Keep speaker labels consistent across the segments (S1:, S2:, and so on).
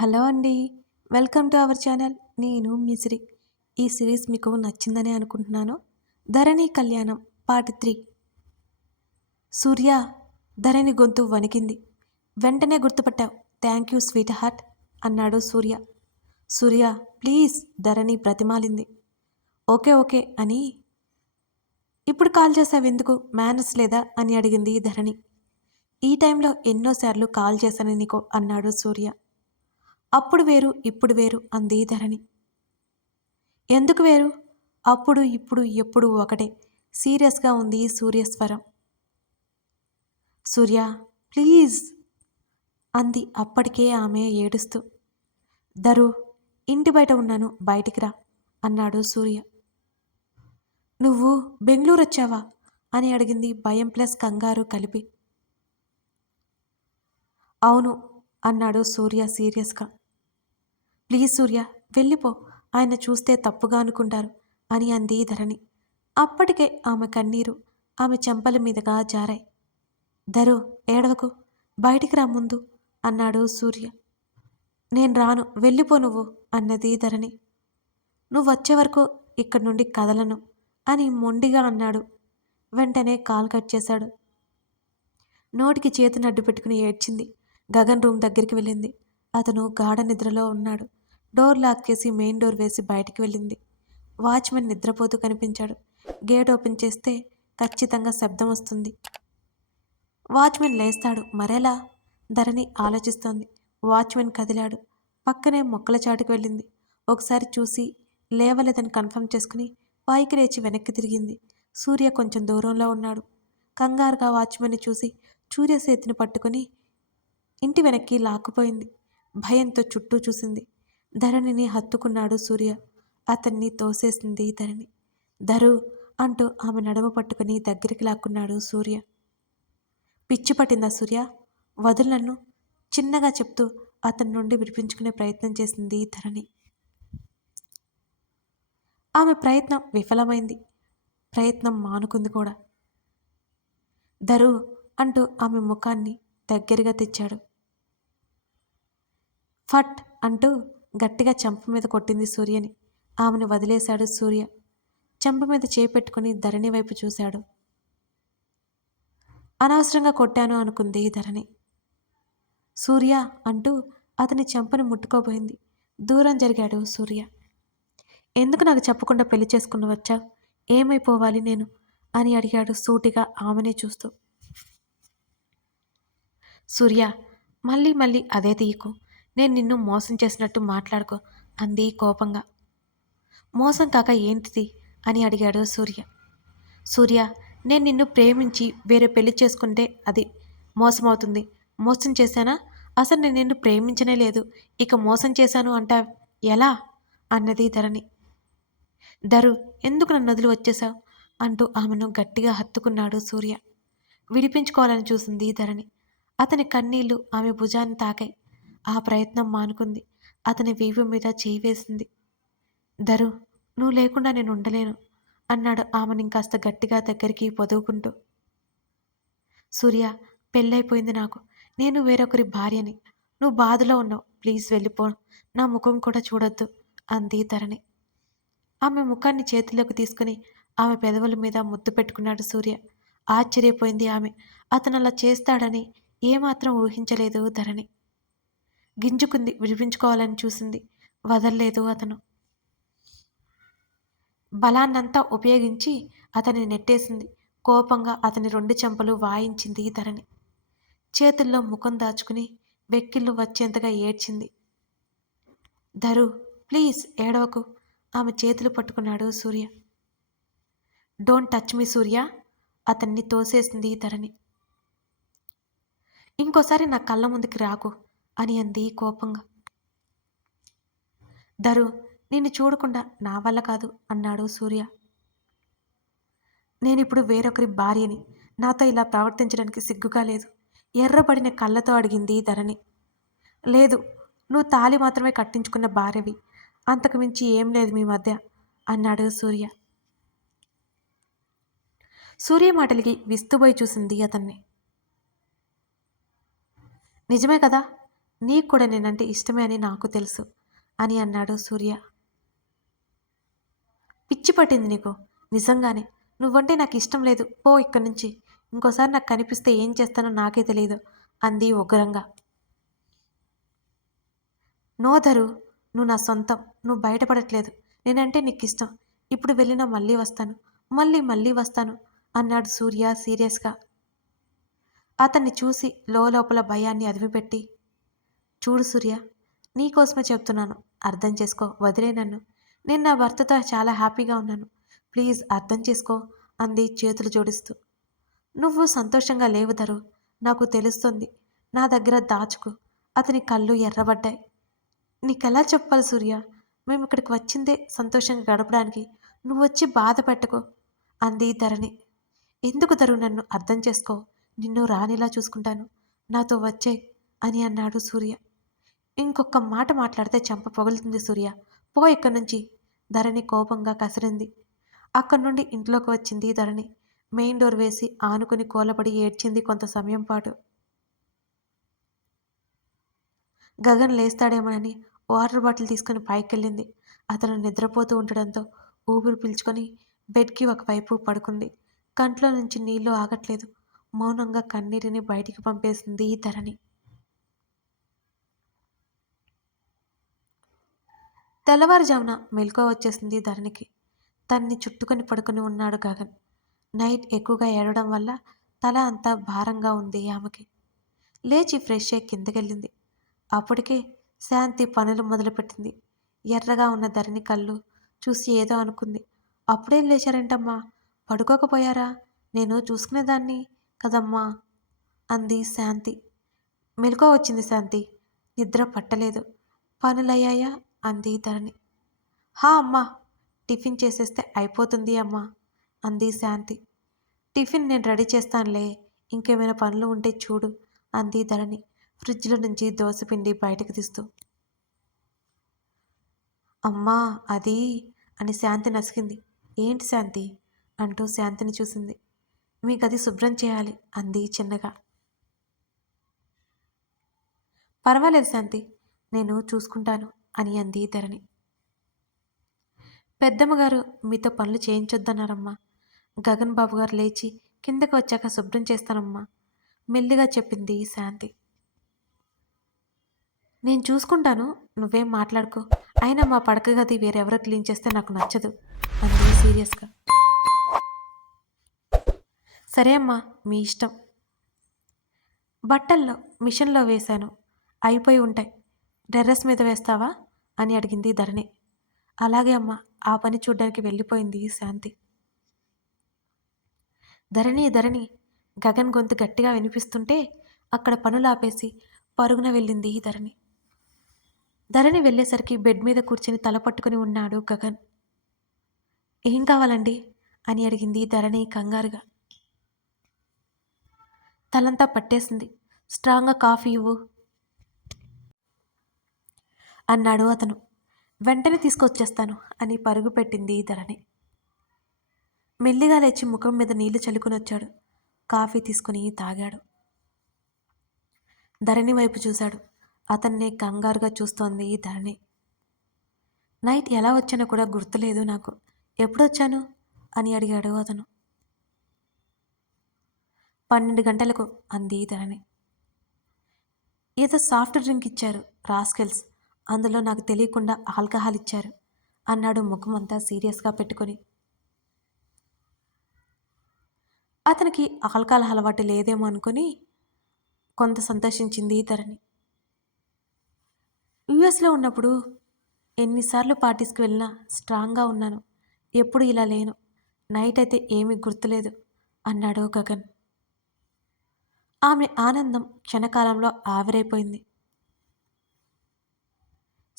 S1: Hello అండి. Welcome to our channel. నేను మిసిరి ఈ సిరీస్ మీకు నచ్చిందని అనుకుంటున్నాను. ధరణి కళ్యాణం పార్ట్ త్రీ. సూర్య ధరణి గొంతు వణికింది. వెంటనే గుర్తుపట్టావు. థ్యాంక్ యూ స్వీట్ హార్ట్ అన్నాడు సూర్య. సూర్య ప్లీజ్ ధరణి బ్రతిమాలింది. ఓకే ఓకే అని. ఇప్పుడు కాల్ చేసావు ఎందుకు? మేనర్స్ లేదా? అని అడిగింది ధరణి. ఈ టైంలో ఎన్నోసార్లు కాల్ చేశాను నీకు అన్నాడు సూర్య. అప్పుడు వేరు ఇప్పుడు వేరు అంది ధరణి. ఎందుకు వేరు? అప్పుడు ఇప్పుడు ఎప్పుడు ఒకటే. సీరియస్గా ఉంది సూర్యస్వరం. సూర్య ప్లీజ్! అంది అప్పటికే ఆమె ఏడుస్తూ. దరు ఇంటి బయట ఉన్నాను బయటికి రా అన్నాడు సూర్య. నువ్వు బెంగళూరు వచ్చావా అని అడిగింది భయం ప్లస్ కంగారు కలిపి. అవును అన్నాడు సూర్య సీరియస్గా. ప్లీజ్ సూర్య వెళ్ళిపో. ఆయన చూస్తే తప్పుగా అనుకుంటారు అని అంది ధరణి. అప్పటికే ఆమె కన్నీరు ఆమె చెంపల మీదుగా జారాయి. ధరు ఏడవకు. బయటికి రా ముందు అన్నాడు సూర్య. నేను రాను వెళ్ళిపో నువ్వు అన్నది ధరణి. నువ్వు వచ్చే వరకు ఇక్కడి నుండి కదలను అని మొండిగా అన్నాడు. వెంటనే కాల్ కట్ చేశాడు. నోటికి చేతిని అడ్డు పెట్టుకుని ఏడ్చింది. గగన్ రూమ్ దగ్గరికి వెళ్ళింది. అతను గాఢ నిద్రలో ఉన్నాడు. డోర్ లాక్ చేసి మెయిన్ డోర్ వేసి బయటికి వెళ్ళింది. వాచ్మెన్ నిద్రపోతూ కనిపించాడు. గేట్ ఓపెన్ చేస్తే ఖచ్చితంగా శబ్దం వస్తుంది. వాచ్మెన్ లేస్తాడు. మరెలా? ధరణి ఆలోచిస్తోంది. వాచ్మెన్ కదిలాడు. పక్కనే మొక్కల చాటుకు వెళ్ళింది. ఒకసారి చూసి లేవలేదని కన్ఫర్మ్ చేసుకుని పైకి లేచి వెనక్కి తిరిగింది. సూర్య కొంచెం దూరంలో ఉన్నాడు. కంగారుగా వాచ్మెన్ని చూసి సూర్య చేతిని పట్టుకొని ఇంటి వెనక్కి లాక్కుపోయింది. భయంతో చుట్టూ చూసింది. ధరణిని హత్తుకున్నాడు సూర్య. అతన్ని తోసేసింది ధరణి. ధరు అంటూ ఆమె నడమ పట్టుకుని దగ్గరికి లాక్కున్నాడు సూర్య. పిచ్చి పట్టిందా సూర్య? వదులు నన్ను. చిన్నగా చెప్తూ అతని నుండి విడిపించుకునే ప్రయత్నం చేసింది ధరణి. ఆమె ప్రయత్నం విఫలమైంది. ప్రయత్నం మానుకుంది కూడా. ధరు అంటూ ఆమె ముఖాన్ని దగ్గరగా తెచ్చాడు. ఫట్ అంటూ గట్టిగా చెంప మీద కొట్టింది సూర్యని. ఆమెను వదిలేశాడు సూర్య. చెంప మీద చేపెట్టుకుని ధరణి వైపు చూశాడు. అనవసరంగా కొట్టాను అనుకుంది ధరణి. సూర్య అంటూ అతని చెంపను ముట్టుకోబోయింది. దూరం జరిగాడు సూర్య. ఎందుకు నాకు చెప్పకుండా పెళ్ళి చేసుకుని వచ్చా? ఏమైపోవాలి నేను? అని అడిగాడు సూటిగా ఆమెనే చూస్తూ. సూర్య మళ్ళీ మళ్ళీ అదే తీయకు. నేను నిన్ను మోసం చేసినట్టు మాట్లాడుకో అంది కోపంగా. మోసం కాక ఏంటిది? అని అడిగాడు సూర్య. సూర్య నేను నిన్ను ప్రేమించి వేరే పెళ్ళి చేసుకుంటే అది మోసమవుతుంది. మోసం చేశానా? అసలు నేను నిన్ను ప్రేమించనే లేదు. ఇక మోసం చేశాను అంటా ఎలా? అన్నది ధరణి. ధరు ఎందుకు నన్ను వదిలి వచ్చేశావు? అంటూ ఆమెను గట్టిగా హత్తుకున్నాడు సూర్య. విడిపించుకోవాలని చూసింది ధరణి. అతని కన్నీళ్ళు ఆమె భుజాన్ని తాకాయి. ఆ ప్రయత్నం మానుకుంది. అతని వీపు మీద చేయి వేసింది. ధరు నువ్వు లేకుండా నేను ఉండలేను అన్నాడు ఆమెని ఇంకాస్త గట్టిగా దగ్గరికి పొదువుకుంటూ సూర్య పెళ్ళైపోయింది నాకు. నేను వేరొకరి భార్యని. నువ్వు బాధలో ఉన్నావు. ప్లీజ్ వెళ్ళిపో. నా ముఖం కూడా చూడొద్దు అంది ధరణి. ఆమె ముఖాన్ని చేతిలోకి తీసుకుని ఆమె పెదవుల మీద ముద్దు పెట్టుకున్నాడు సూర్య. ఆశ్చర్యపోయింది ఆమె. అతను అలా చేస్తాడని ఏమాత్రం ఊహించలేదు ధరణి. గింజుకుంది విడిపించుకోవాలని చూసింది. వదల్లేదు అతను. బలాన్నంతా ఉపయోగించి అతన్ని నెట్టేసింది. కోపంగా అతని రెండు చెంపలు వాయించింది ధరణి చేతుల్లో ముఖం దాచుకుని వెక్కిళ్ళు వచ్చేంతగా ఏడ్చింది. ధరు ప్లీజ్ ఏడవకు. ఆమె చేతులు పట్టుకున్నాడు సూర్య. డోంట్ టచ్ మీ సూర్య అతన్ని తోసేసింది ధరణి ఇంకోసారి నా కళ్ళ ముందుకి రాకు. అని అంది కోపంగా. ధరు నిన్ను చూడకుండా నా వల్ల కాదు అన్నాడు సూర్య. నేనిప్పుడు వేరొకరి భార్యని నాతో ఇలా ప్రవర్తించడానికి సిగ్గుగా లేదు ఎర్రబడిన కళ్ళతో అడిగింది ధరణి. లేదు నువ్వు తాలి మాత్రమే కట్టించుకున్న భార్యవి అంతకు మించి ఏం లేదు మీ మధ్య అన్నాడు సూర్య. సూర్య మాటలకి విస్తుపోయి చూసింది అతన్ని. నిజమే కదా నీకు కూడా నేనంటే ఇష్టమే అని నాకు తెలుసు అని అన్నాడు సూర్య. పిచ్చి పట్టింది నీకు? నిజంగానే. నువ్వంటే నాకు ఇష్టం లేదు. పో ఇక్కడి నుంచి. ఇంకోసారి నాకు కనిపిస్తే ఏం చేస్తానో నాకే తెలియదు అంది ఉగ్రంగా. నోదరు నువ్వు నా సొంతం. నువ్వు బయటపడట్లేదు. నేనంటే నీకు ఇష్టం ఇప్పుడు వెళ్ళినా మళ్ళీ వస్తాను. మళ్ళీ మళ్ళీ వస్తాను అన్నాడు సూర్య సీరియస్గా. అతన్ని చూసి లోపల భయాన్ని అదిమిపెట్టి చూడు సూర్య నీకోసమే చెప్తున్నాను. అర్థం చేసుకో వదిలే నన్ను. నేను నా భర్తతో చాలా హ్యాపీగా ఉన్నాను. ప్లీజ్ అర్థం చేసుకో అంది చేతులు జోడిస్తూ. నువ్వు సంతోషంగా లేవు ధరు. నాకు తెలుస్తుంది. నా దగ్గర దాచుకు. అతని కళ్ళు ఎర్రబడ్డాయి. నీకెలా చెప్పాలి సూర్య? మేము ఇక్కడికి వచ్చిందే సంతోషంగా గడపడానికి. నువ్వు వచ్చి బాధ పెట్టకు అంది ధరణి. ఎందుకు ధరు నన్ను అర్థం చేసుకో? నిన్ను రానిలా చూసుకుంటాను. నాతో వచ్చే అని అన్నాడు సూర్య. ఇంకొక మాట మాట్లాడితే చెంప పగులుతుంది సూర్య. పో ఇక్కడి నుంచి. ధరణి కోపంగా కసిరింది. అక్కడి నుండి ఇంట్లోకి వచ్చింది ధరణి. మెయిన్ డోర్ వేసి ఆనుకుని కోలపడి ఏడ్చింది కొంత సమయం పాటు. గగన్ లేస్తాడేమోనని వాటర్ బాటిల్ తీసుకుని పైకెళ్ళింది. అతను నిద్రపోతూ ఉండడంతో ఊపిరి పీల్చుకొని బెడ్కి ఒకవైపు పడుకుంది. కంట్లో నుంచి నీళ్ళు ఆగట్లేదు. మౌనంగా కన్నీటిని బయటికి పంపేసింది ఈ ధరణి. తెల్లవారుజామున మెలకువ వచ్చేసింది ధరణికి. తన్ని చుట్టుకొని పడుకుని ఉన్నాడు గగన్. నైట్ ఎక్కువగా ఏడవడం వల్ల తల అంతా భారంగా ఉంది ఆమెకి. లేచి ఫ్రెష్ అయ్యి కిందకెళ్ళింది. అప్పటికే శాంతి పనులు మొదలుపెట్టింది. ఎర్రగా ఉన్న ధరణి కళ్ళు చూసి ఏదో అనుకుంది. అప్పుడేం లేచారేంటమ్మా? పడుకోకపోయారా? నేను చూసుకునేదాన్ని కదమ్మా అంది శాంతి. మెలకువ వచ్చింది శాంతి. నిద్ర పట్టలేదు. పనులయ్యాయా? అంది ధరణి. హా అమ్మా టిఫిన్ చేసేస్తే అయిపోతుంది అమ్మా అంది శాంతి. టిఫిన్ నేను రెడీ చేస్తానులే ఇంకేమైనా పనులు ఉంటే చూడు అంది ధరణి ఫ్రిడ్జ్లో నుంచి దోశపిండి బయటకు తీస్తూ. అమ్మా అది అని శాంతి నసిగింది. ఏంటి శాంతి? అంటూ శాంతిని చూసింది. మీ గది శుభ్రం చేయాలి అంది చిన్నగా. పర్వాలేదు శాంతి నేను చూసుకుంటాను అని అంది ధరణి. పెద్దమ్మగారు మీతో పనులు చేయించొద్దన్నారమ్మా. గగన్ బాబు గారు లేచి కిందకు వచ్చాక శుభ్రం చేస్తానమ్మా మెల్లిగా చెప్పింది శాంతి. నేను చూసుకుంటాను నువ్వేం మాట్లాడుకో. అయినా మా పడక గది వేరెవరో క్లీన్ చేస్తే నాకు నచ్చదు అంది సీరియస్గా. సరే అమ్మా మీ ఇష్టం. బట్టల్లో మిషన్లో వేశాను. అయిపోయి ఉంటాయి. టెర్రస్ మీద వేస్తావా? అని అడిగింది ధరణి. అలాగే అమ్మ ఆ పని చూడ్డానికి వెళ్ళిపోయింది శాంతి. ధరణి ధరణి గగన్ గొంతు గట్టిగా వినిపిస్తుంటే అక్కడ పనులు ఆపేసి పరుగున వెళ్ళింది ధరణి. ధరణి వెళ్ళేసరికి బెడ్ మీద కూర్చుని తల పట్టుకుని ఉన్నాడు గగన్. ఏం కావాలండి? అని అడిగింది ధరణి కంగారుగా. తలంతా పట్టేసింది. స్ట్రాంగ్గా కాఫీ ఇవ్వు అన్నాడు అతను. వెంటనే తీసుకొచ్చేస్తాను అని పరుగు పెట్టింది ధరణి. మెల్లిగా లేచి ముఖం మీద నీళ్ళు చల్లుకుని వచ్చాడు. కాఫీ తీసుకుని తాగాడు. ధరణి వైపు చూశాడు. అతన్నే కంగారుగా చూస్తోంది ధరణి. నైట్ ఎలా వచ్చానో కూడా గుర్తులేదు నాకు. ఎప్పుడొచ్చాను? అని అడిగాడు అతను. పన్నెండు గంటలకు అంది ధరణి. ఏదో సాఫ్ట్ డ్రింక్ ఇచ్చారు రాస్కెల్స్. అందులో నాకు తెలియకుండా ఆల్కహాల్ ఇచ్చారు అన్నాడు ముఖం అంతా సీరియస్గా పెట్టుకొని. అతనికి ఆల్కహాల్ అలవాటు లేదేమో అనుకుని కొంత సంతోషించింది ధరణి యుఎస్లో ఉన్నప్పుడు ఎన్నిసార్లు పార్టీస్కి వెళ్ళినా స్ట్రాంగ్గా ఉన్నాను ఎప్పుడు ఇలా లేను నైట్ అయితే ఏమీ గుర్తులేదు అన్నాడు గగన్. ఆమె ఆనందం క్షణకాలంలో ఆవిరైపోయింది.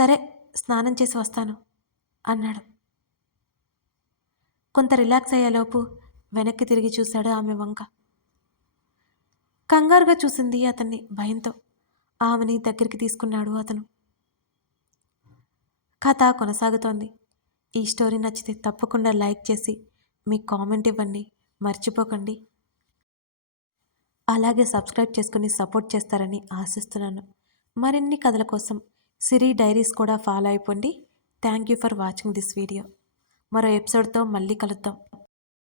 S1: సరే స్నానం చేసి వస్తాను అన్నాడు. కొంత రిలాక్స్ అయ్యేలోపు వెనక్కి తిరిగి చూశాడు ఆమె వంక. కంగారుగా చూసింది అతన్ని భయంతో. ఆమెని దగ్గరికి తీసుకున్నాడు అతను. కథ కొనసాగుతోంది. ఈ స్టోరీ నచ్చితే తప్పకుండా లైక్ చేసి మీ కామెంట్ ఇవ్వండి. మర్చిపోకండి. అలాగే సబ్స్క్రైబ్ చేసుకుని సపోర్ట్ చేస్తారని ఆశిస్తున్నాను. మరిన్ని కథల కోసం సిరి డైరీస్ కూడా ఫాలో అయిపోండి. Thank you for watching this video. మరో ఎపిసోడ్తో మళ్ళీ కలుద్దాం.